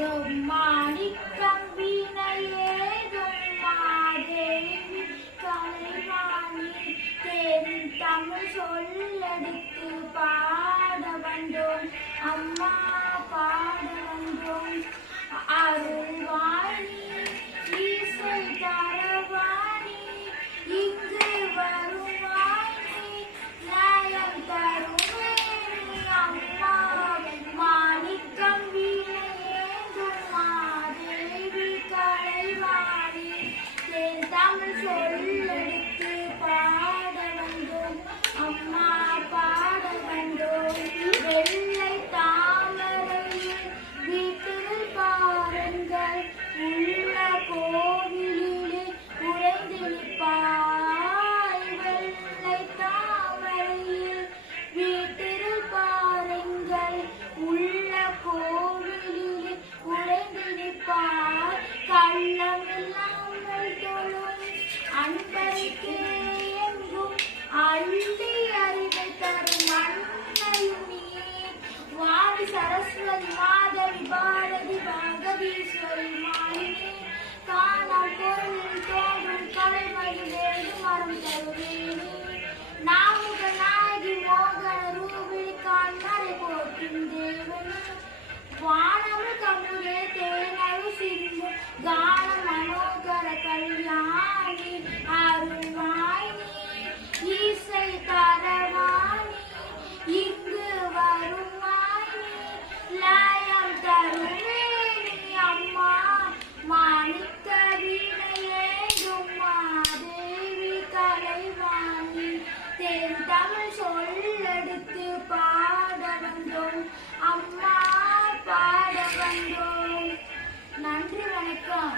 மாணிக்கம் வீணையேதும் மாதேவி கலைவாணி தென் தமிழ் சொல்லெடுத்து பாட வந்தோம் அம்மா பாட வந்தோம் அருள்வாணி இசை தரவாணி இங்கு வருவாணி நயம் தருவேணி அம்மா மாணிக்கம் வீணையேதும் மாதேவி கலைவாணி தென் தமிழ் சொல்லெடுத்து பாட வந்தோம் அம்மா பாட வந்தோம் வெள்ளை தாமரையில் வீட்டில் பாருங்கள் உள்ள கோவிலிலே உறைந்திருப்பாய் வெள்ளை தாமரையில் வீட்டில் பாருங்கள் உள்ள கோவிலிலே உறைந்திருப்பாய் கள்ளமில்லாமல் தொழும் அன்பருக்கே எங்கும் அள்ளி அறிவை தரும் அன்னையும் நீ வாணி சரஸ்வதி மாதவி பாரதி பாகவீஸ்வரி மாலினி காணால் பொருளில் தோன்றும் கலைமயில் வேறு மரம் தருவேணி நாமுக நாயகி மோகன ரூபிணி காண்மறை போற்றும் தேவனி வானவர் கமுதே தேனரு சிந்து கான மனோகர கல்யாணி அருள்வாணி இசை தரவாணி இங்கு வருவாணி லயம் தருவேணி அம்மா மாணிக்க வீணையேதும் மாதேவி கலைவாணி தென் தமிழ் சொல்லெடுத்து பாட வந்தோம் அம்மா பாட வந்தோம். நன்றி, வணக்கம்.